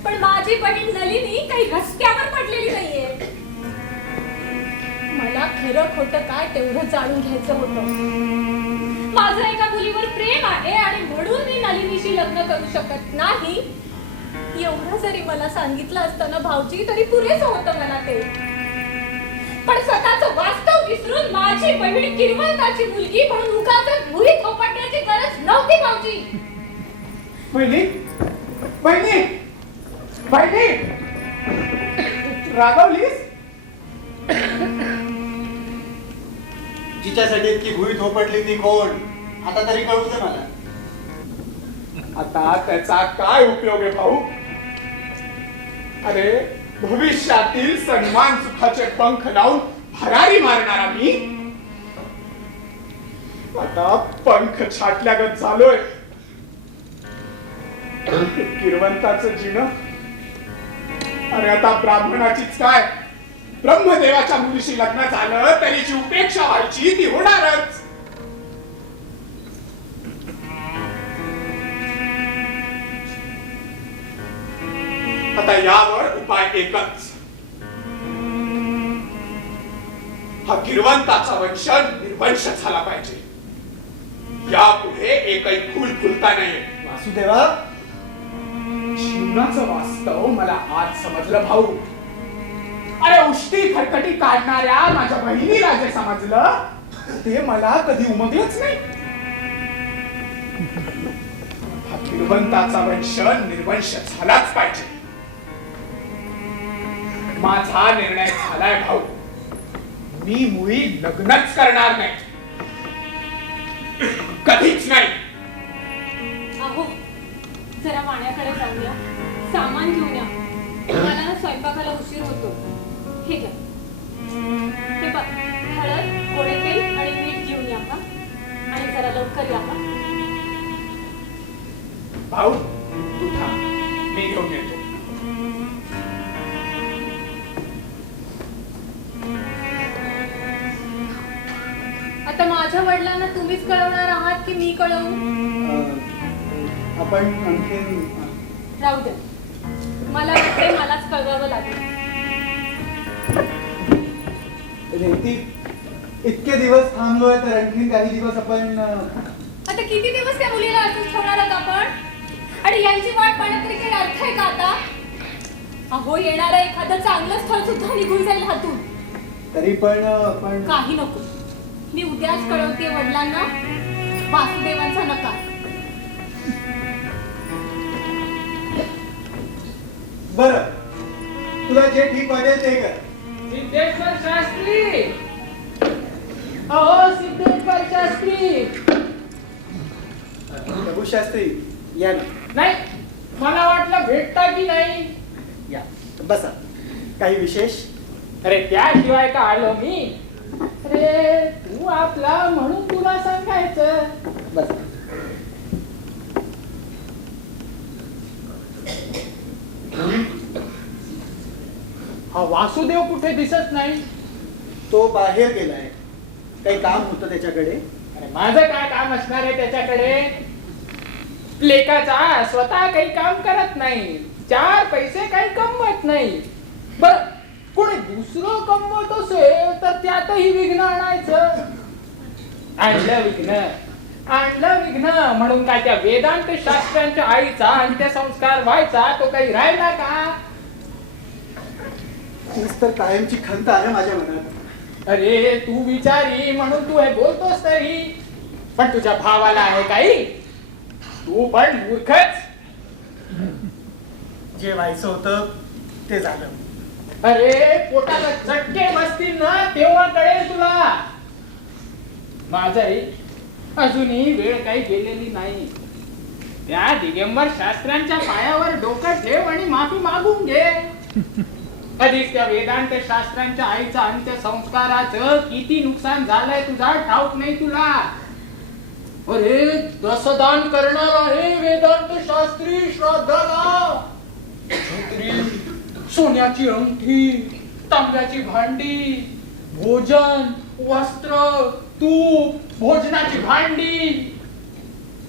पण माझी बहीण नलिनी काही रस्त्यावर पडलेली नाहीये. मला खरं खोटं काय तेवढं जाणून घ्यायचं होतं. माझं एका मुलीवर प्रेम आहे आणि म्हणून मी नलिनीशी लग्न करू शकत नाही एवढं जरी मला सांगितलं असतं ना भाऊजी तरी पुरेसं होतं मला ते. पण स्वतःचं वास्तव विसरून माझी बहीण किरवंताची मुलगी म्हणून उगाच भुरी थोपटण्याची गरज नव्हती भाऊजी. बहिणी बहिणी बहिणी रागवलीस? जिच्यासाठी इतकी भुई थोपटली ती कोण? आता तरी कळू दे मला. आता त्याचा काय उपयोग आहे भाऊ? अरे भविष्यातील सन्मान सुखाचे पंख लावून भरारी मारणारा मी. आता पंख छाटल्यागत झालोय. किरवंताचं जीवन, अरे आता ब्राह्मणाचीच काय, ब्रह्मदेवाच्या मुलीशी लग्न झालं तरी जी उपेक्षा व्हायची ती होणारच. आता यावर उपाय एकच, हा किरवंताचा वंश निर्वंश झाला पाहिजे. यापुढे एकही फूल फुलता नये. वासुदेवा, जीवनाचं वास्तव मला आज समजलं भाऊ. अरे उष्टी खटखटी काढणाऱ्या माझ्या बहिणीला जे समजलं ते मला कधी उमगलंच नाही. हा किरवंताचा वंश निर्वंश झालाच पाहिजे. माझा निर्णय झालाय भाऊ, मी मुळी लग्नच करणार नाही, कधीच नाही. अहो जरा वाण्याकडे जाऊया, सामान घेऊन या. मला ना स्वयंपाकाला उशीर होतो. हे घ्या, हे बघ, हळद, गोडे तेल आणि मीठ घेऊन या हा. आणि जरा लवकर या हा. भाऊ तू थांब, मी घेऊन येतो. आता माझ्या वडिलांना तुम्हीच कळवणार आहात की मी कळवू? आपण आणखीन राहू दे, मला वाटते मलाच कळवावं लागेल. रेती, इतके दिवस थांबलोय तर आणखीन काही दिवस आपण आता किती दिवस त्या मुलीला असंच ठेवणार आहोत आपण? आणि यांची वाट पाहण्यात तरी काही अर्थ आहे का आता? अहो येणारं एखादं चांगलं स्थळ सुद्धा निघून जाईल हातून. तरी पण आपण काही नको, मी उद्याच कळवते वडिलांना वासुदेवांचा नकार. बरं, तुला जे ठीक वाटेल ते कर. सिद्धेश्वर शास्त्री, अहो सिद्धेश्वर शास्त्री. प्रभू शास्त्री या ना. नाही, मला वाटलं भेटता की नाही. या बसा. काही विशेष? अरे त्याशिवाय का आलो मी? अरे तू आपला म्हणून तुला सांगायचं. बसा. हा वासुदेव कुठे दिसत नाही? तो बाहेर गेलाय, काही काम होतं त्याच्याकडे. अरे माझं काय काम असणार आहे त्याच्याकडे? लेकाचा स्वतः काही काम करत नाही, चार पैसे काही कमवत नाही. बर कोणी दुसरं कमवत असेल तर त्यातही विघ्न आणायचं. आणलं विघ्न म्हणून काय त्या वेदांत शास्त्रांच्या आईचा अंत्यसंस्कार व्हायचा तो काही राहिला का? तीच तर कायमची खंत आहे माझ्या मनात. अरे तू विचारी म्हणून तू हे बोलतोस तरी, पण तुझ्या भावाला आहे काही? तू पण मूर्खच. जे व्हायचं होतं ते झालं. अरे पोटाला चटके बसतील ना तेव्हा कळेल तुला. माझाही अजूनही वेळ काही गेलेली नाही. त्या दिगंबर शास्त्रांच्या पायावर डोकं ठेव आणि माफी मागून घे. आधीच त्या वेदांत शास्त्रांच्या आईचा अंत्यसंस्काराचं किती नुकसान झालंय तुझा ठाऊक नाही तुला. अरे दसदान करणार आहे वेदांत शास्त्री श्राद्धाला. छत्री, सोन्याची अंगठी, तांब्याची भांडी, भोजन, वस्त्र, तूप, भोजनाची भांडी.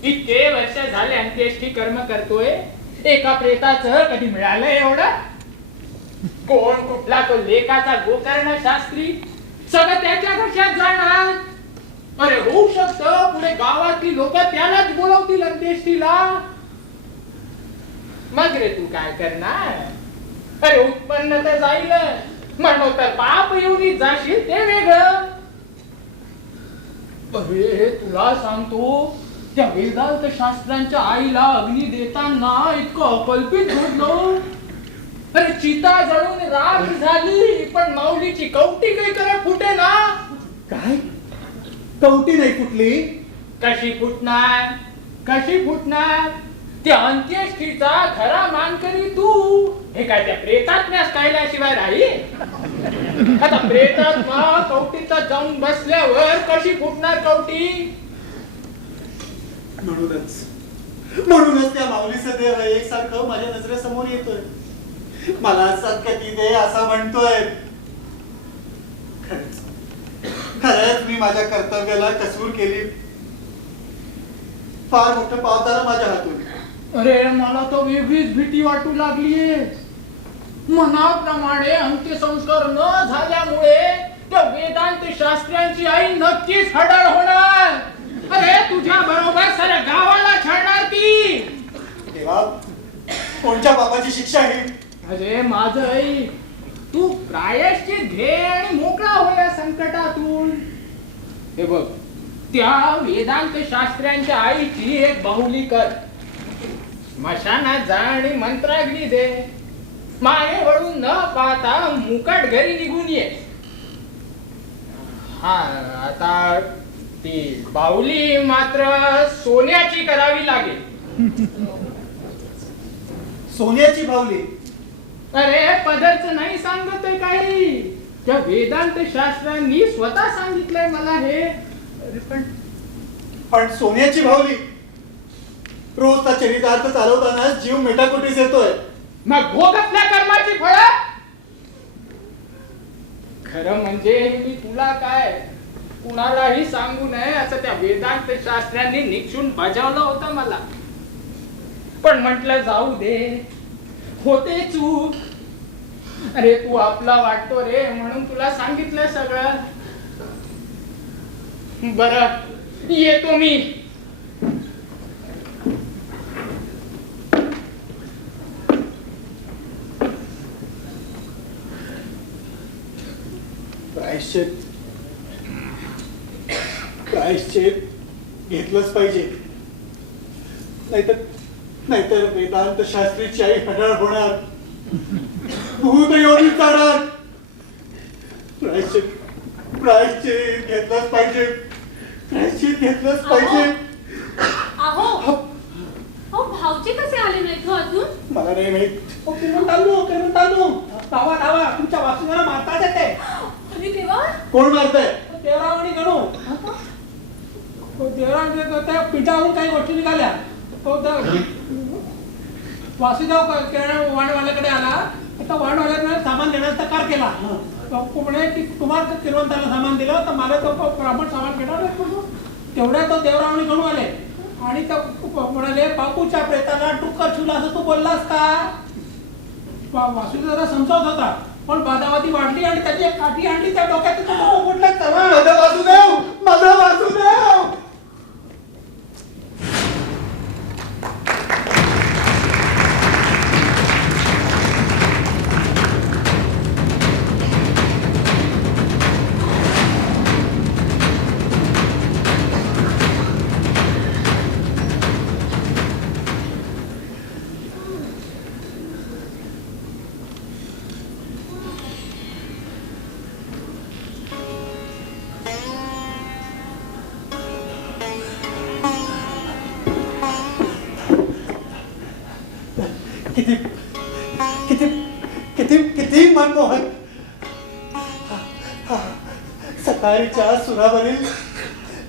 इतके वर्ष झाले अंत्येष्टी कर्म करतोय, एका प्रेताचं कधी मिळालं एवढं? कोण कुठला तो लेकाचा गोकर्ण शास्त्री सगळं त्याच्या घशात जाणार. अरे होऊ शकतं पुढे गावातली लोक त्यालाच बोलवतील अंत्येष्टीला. मग रे तू काय करणार? अरे उत्पन्न तर जाईल, म्हणून तर पाप येऊन जाशील ते वेगळं. अरे तुला सांगतो, त्या वेदांत शास्त्रांच्या आईला अग्नी देताना इतकं अकल्पित घडलं. अरे चिता जळून राख झाली, पण माऊलीची कवटी काही करे फुटे ना. काय? कवटी नाही फुटली? कशी फुटणार? कशी फुटणार? त्या अंत्येष्टीचा खरा मानकरी तू. हे काय त्या प्रेतात्म्यास कायल्याशिवाय राहील? आता प्रेतात्मा कवटीचा जाऊन बसल्यावर कशी फुटणार कवटी? म्हणूनच त्या माऊलीचं देह एकसारखं माझ्या नजरेसमोर येतोय, मला सद्गती दे असं म्हणतोय. खरंच मी माझ्या कर्तव्याला कसूर केली. फार मोठं पावतार माझ्या हातून. अरे मला तर वेगळीच भीती वाटू लागलीये. मनाप्रमाणे अंत्यसंस्कार न झाल्यामुळे त्या वेदांत शास्त्रांची आई नक्कीच हडळ होणार. अरे तुझ्या बरोबर साऱ्या गावाला छळणार ती. देवा, कोणत्या बाबाची शिक्षा ही? अरे माझं आई, तू प्रायश्चित घे आणि मोकळा हो या संकटातून. हे बघ, त्या वेदांत शास्त्रांच्या आईची एक बाहुली कर. स्मशानात जा आणि मंत्राग्नी दे. मागे वळून न पाहता मुकाट घरी निघून ये. हा, आता ती बाहुली मात्र सोन्याची करावी लागेल. सोन्याची बाहुली? अरे पदरच नाही सांगतोय काही, त्या वेदांत शास्त्रांनी स्वतः सांगितलंय मला हे. पण सोन्याची बाहुली? रोजचा चरितार्थ चालवताना जीव मेटाकुटीस येतोय. मग भोगतल्या कर्माची फळ. खरं म्हणजे मी तुला काय कुणालाही सांगू नये असं त्या वेदांत शास्त्रांनी निक्षून बजावलं होतं मला. पण म्हटलं जाऊ दे, होते चूक. अरे तू आपला वाटतो रे म्हणून तुला सांगितलं सगळं. बरं, येतो मी. प्रायश्चित घेतलंच पाहिजे, नाहीतर वेदांत शास्त्रीची आई हडळ होणार, भूत योनी जाणार. प्रायश्चित घेतलंच पाहिजे, प्रायश्चित घेतलंच पाहिजे. अहो भाऊजी कसे आले नाहीत हो अजून? मला नाही माहित. धावा धावा, तुमच्या वासुदेवाला मारता येते. तुम्ही तेव्हा कोण मारतंय? देवराव आणि गणू. देवराव त्या पिठावरून काही गोष्टी निघाल्या. तो वासुदेव वाणवाल्याकडे आला. आता वाणवाल्याकडे सामान देण्याचा कार केला. म्हणे की तुम्हाला तिरुवंताला सामान दिलं तर मला तो ब्राह्मण सामान घेणार. तेवढ्या तो देवराव आणि गणू आले आणि म्हणाले, बापूच्या प्रेताला डुक्कर शिवला असं तू बोललास का? वासुदेव जरा समजावत होता, पण बादावादी वाढली आणि त्याची एक काठी आणली, त्या डोक्यात माझा वासुदेव, माझा वासुदेव. किती किती किती किती मनमोहक. सकाळच्या सुरावरील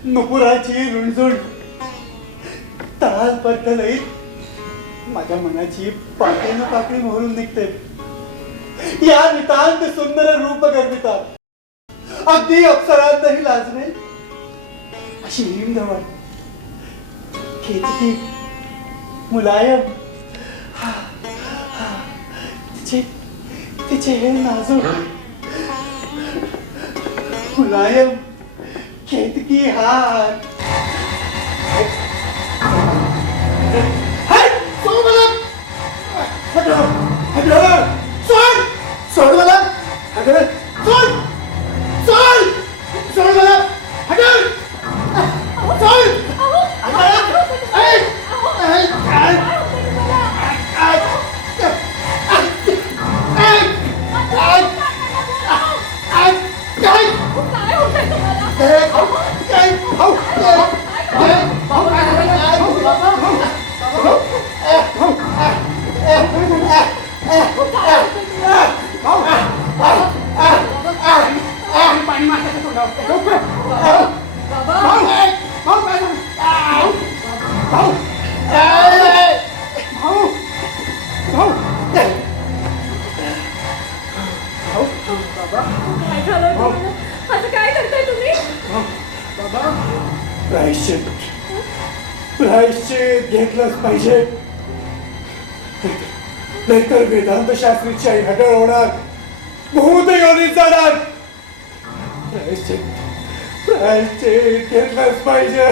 नुपुराची रुणझुण तळापर्यंत लईत माझ्या मनाची पाकळी पाकळी मोहरून निघते. या नितांत सुंदर रूप गर्भितात अगदी अप्सरांतही लाजणे अशी हिमधवळ केतकी मुलायम. तिचे हे नाजूक मुलायम केतकी हात. सोड मला, सोड मला, सोड सोड सोड मला, प्रायश्चित घेतलंच पाहिजे, नाहीतर वेदांत शास्त्रीची आई हडळ होणार, भूत योनीत जाणार. प्रायश्चित घेतलंच पाहिजे.